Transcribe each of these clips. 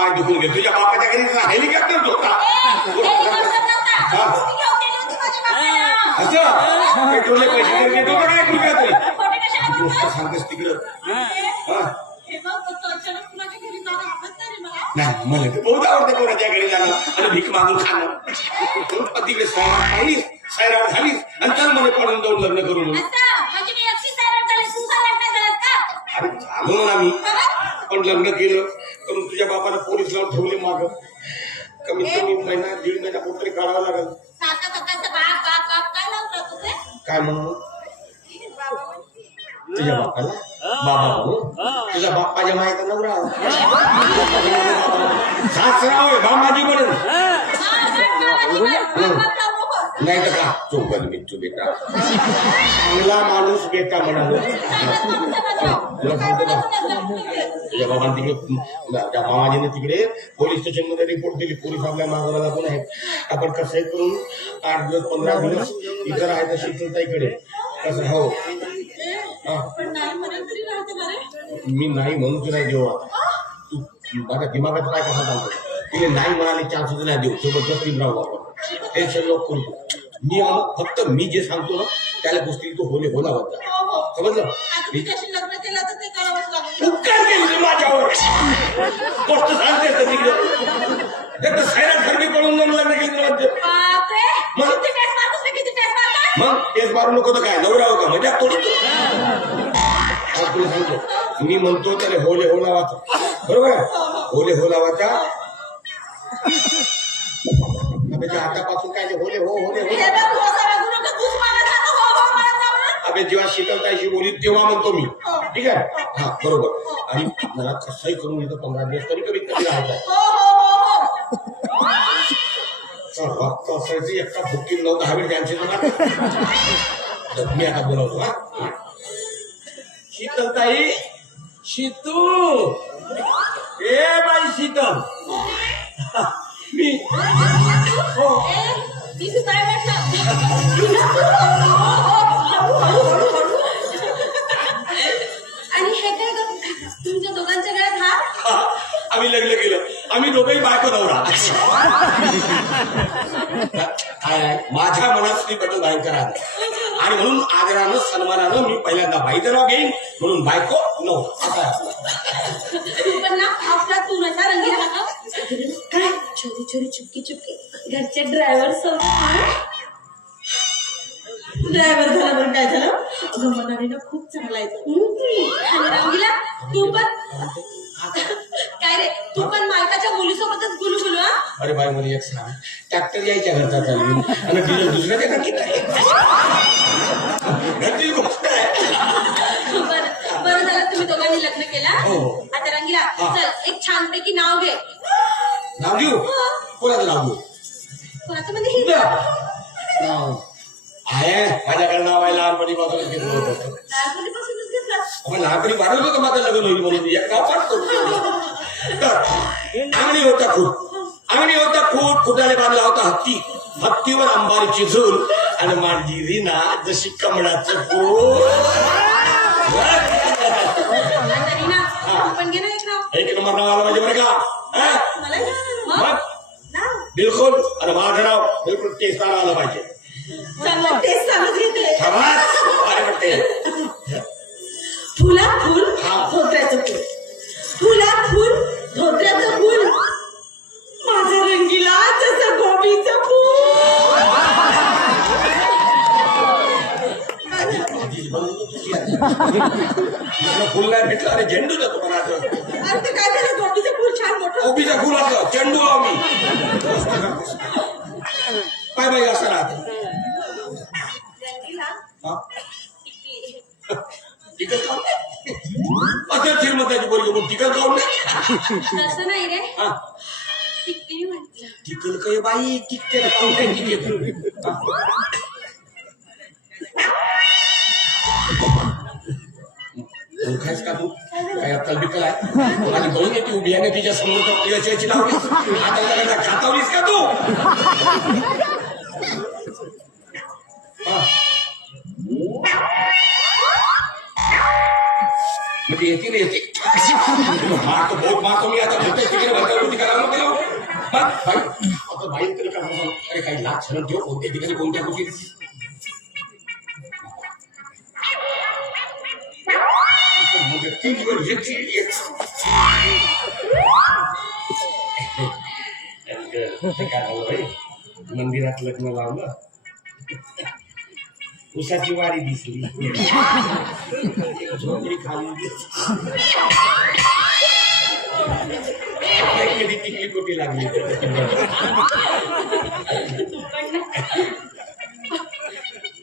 पाय दुखून घे तुझ्या बापाच्या घरी हेलिकॉप्टर होता असं पेट्रोलचे पैसे तर घेतो का नाही कृपया सांगतेस तिकडं नाही मला तर बहुत आवडते कोणाच्या घरी जाणं आणि भीक मागून खाणं तिकडे सायराम झालीस आणि चल म्हणे पडून जाऊन लग्न करून अरे झालो ना मी पण लग्न केलं करून तुझ्या बापाला पोलीस लावून ठेवले माग कमीत कमी महिना दीड महिना कुठतरी काढावा लागल काय म्हणून तुझ्या बापाला बाबा म्हणून तुझ्या बाप्पाच्या माहिती नवरा सासरा होय बामाजी म्हणून नाही तर का चोपल मिच्चू बेटा चांगला माणूस बेटा म्हणालो तुला सांगतो का तुझ्या बाबांनी तिकडे त्या मामाजीने तिकडे पोलीस स्टेशन मध्ये रिपोर्ट दिली पोलीस आपल्या मागायला लागून आहेत आपण कसं करून 8 दिवस 15 दिवस इथं राहायचं शीतलताईकडे कसं हो मी नाही म्हणून तू नाही देऊ तू माझ्या दिमागात काय कसा चालतो तिने नाही म्हणाले चान्स नाही देऊ जबरदस्ती राहू आपण टेन्शन लोक करू मी फक्त मी जे सांगतो ना त्याला गोष्टी तू होले होला होता समजलं उपकार केले माझ्यावर गोष्ट सांगते तिकडे सैराट सारखी पळून जाऊन लग्न केलं मग तेच मारू नको तर काय नवरा हो का मजा तोडी तुला सांगतो मी म्हणतो त्याला होले हो लावाचा बरोबर होले हो लावाचा हातापासून काय होले हो होले हो अबे जेव्हा शीतलताईशी बोली तेव्हा म्हणतो मी ठीक आहे हा बरोबर आणि मला कसंही करून येतं 15 दिवस तरी कमीत कमी राहायचं असायचं एकटा बुकिंग 9-10 मिनिट त्यांचे मी आता बोलवतो हा शीतलताई शीतू ए बाई शीतल मी हो आणि हे काय तुमच्या दोघांच्या गळ्यात हा आम्ही लग्न केलं आम्ही दोघंही बायको नवरा काय माझ्या मनात स्त्री बदल भयंकर आहे आणि म्हणून आदरानं सन्मानानं मी पहिल्यांदा बाईचं नाव घेईन म्हणून बायको नवरा असा पण ना आपला तू नसा रंगी राहतो काय छोटी छोटी चुपकी चुपकी घरचे ड्रायव्हर झाल्यावर काय झालं अगं मनाने खूप चांगला आहे रंगीला तू पण काय रे तू पण मालकाच्या मुलीसोबतच बोलू बोलू हा अरे बाई मुली एक सांग ट्रॅक्टर यायच्या घरचा चालू आणि तिला दुसऱ्याच्या घरची गोष्ट आहे बरं झालं तुम्ही दोघांनी लग्न केलं आता रंगीला चल एक छानपैकी नाव घे नाव घेऊ कोणाचं नाव घेऊ कोणाचं म्हणजे नाव आहे माझ्याकडे नाव आहे लहानपणीपासूनच घेतलं होतं लहानपणीपासूनच घेतलं लहानपणी वाढवलं होतं माझं लग्न होईल म्हणून एक नाव पाठ करू अंगणी होता खूप फुटाने बांधला होता हत्तीवर अंबारीची झूल आणि माझी रीना जशी कमळाचं फूल पण घे ना एक नाव एक नंबर नाव आलं पाहिजे बरं का बिलकुल आणि माझं नाव बिलकुल टेस्ट आलं पाहिजे चांगला टेस्ट चालूच घेते काय म्हणते फुला फुल धोत्र्याचं फुल फुला फुल धोत्र्याचं फुल माझं रंगीला जसं गोबीचं फुल फुल नाही भेटलं अरे झेंडू जातो मला अरे ते काय झालं गोबीचं फुल छान मोठं गोबीचं फुल असं चेंडू लाव मी काय बाई असं राहत तिकट खाऊ आता श्रीमंताची बोलली मग तिकट खाऊ तसं नाही रे टिक्की म्हटलं तिकल काय बाई टिकते खाऊ काय टिकेत खायच का तू काय अक्कल बिकल आहे माझी बहीण येते उभी आहे तिच्या समोर याची लावलीस आता खातावलीस का तू म्हणजे येते ना येते मारतो बहुत मारतो मी आता तिकडे बाई आता बाई तरी का म्हणतो, अरे काही लाच छलन ठेव कोणत्या ठिकाणी कोणत्या गोष्टी म्हणजे 3 वर एक काय झालं बाई मंदिरात लग्न लावलं उसाची वारी दिसली झोपडी खाली कधी टिकली कुठे लागली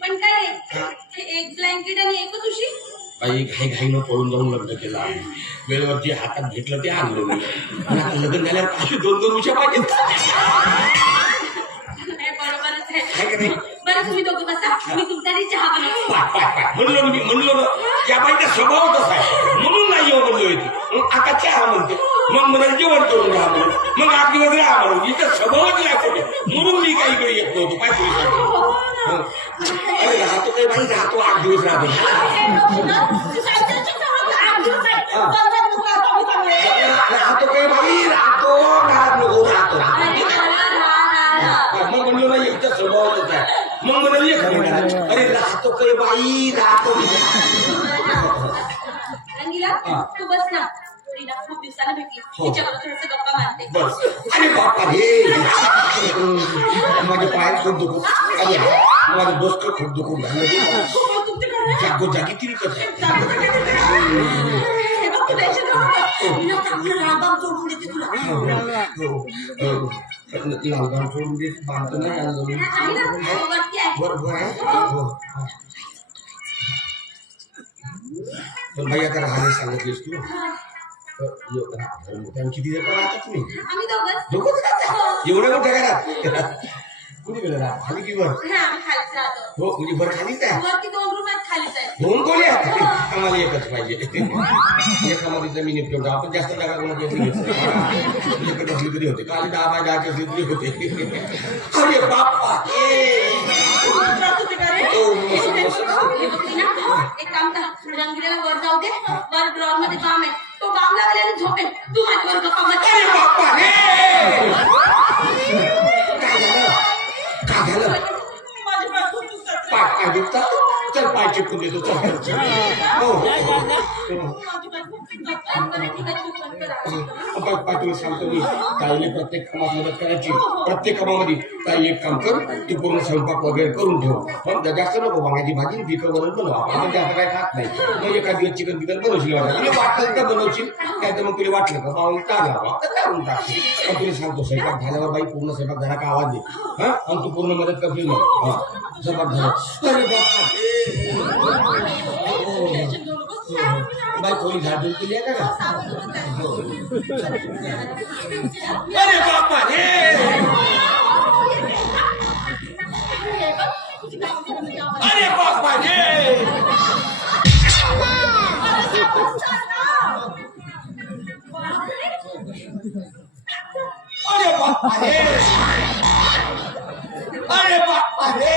पण काय एक ब्लँकेट आणि एकच उशी बाई घाई घाईनं पळून जाऊन लग्न केलं वेळेवर जे हातात घेतलं ते आणलं मी आणि आता लग्न झाल्यावर काही 2-2 उशा पाहिजेत बरोबरच आहे काय का नाही बरं तुम्ही दोघं बसा मी तुमच्यासाठी चहा बनवतो म्हणलो ना या बाईचा स्वभाव तसा आहे म्हणून नाही येऊ म्हणलो होती मग आता चहा म्हणते मग म्हणाल जेवण करून राहा म्हणून मग 8 दिवस राहा म्हणून इथं स्वभावच लागतो म्हणून मी काही वेळ येत नव्हतो काय तुम्ही अरे राहतो काही बाई राहतो 8 दिवस राहतो राहतो काही बाई राहतो राहत नको राहतो मग म्हणलो नाही एकदा स्वभाव होता मग म्हणाल ये खरं अरे राहतो काही बाई राहतो रंगीला तू बस ना रीना खूप दिवसाला भेटली तिच्याबरोबर थोडंसं गप्पा मारते बस अरे बापा रे माझे पाय खूप दुखू अरे माझं डोसकं खूप दुखून झालं जागोजागी तिरी करत लालबाग सोडून देत बांधतो नाही आणलं बरोबर आहे पण बाई आता राहायला सांगितलीस तू किती जण राहतात तुम्ही आम्ही दोघंच राहता एवढ्या मोठ्या घरात कुणी गेलं राहत खाली की वर खालीच राहतो हो म्हणजे वर खालीच आहे वरती 2 रूम आहेत खालीच आहे 2 खोली आहेत आम्हाला एकच पाहिजे एकामध्ये जमीन ठेवतो आपण जास्त जागा कोणाची एकच असली तरी होते काली 10 बाय 10 असली तरी होते अरे बाप्पा एक काम कर रंगीला वर जाऊ दे वर ग्राउंड मध्ये काम आहे तो काम लावल्याने झोपेल तू माझ्यावर गप्पा मार अरे बाप्पा काय झालं पाय दुखतात चल पाय चिपकून देतो चल पाय तुला सांगतो मी ताईने प्रत्येक कामात मदत करायची प्रत्येक कामामध्ये ताई एक काम कर तू पूर्ण स्वयंपाक वगैरे करून ठेव पण जास्त नको वांग्याची भाजी पिकं वगैरे बनव आपण जास्त काय खात नाही मग एका दिवस चिकन बिकन बनवशील वाटलं वाटलं तर बनवशील काय तर मग तुला वाटलं का पाहून टाळा तर काढून टाकशील पण तुला सांगतो स्वयंपाक झाल्यावर बाई पूर्ण स्वयंपाक झाला का आवाज दे हा आणि तू पूर्ण मदत करशील मग हा स्वयंपाक झाला बाई थोडी झाडून केली आहे का अरे बापा रे अरे बापा रे अरे बापा रे अरे बापा रे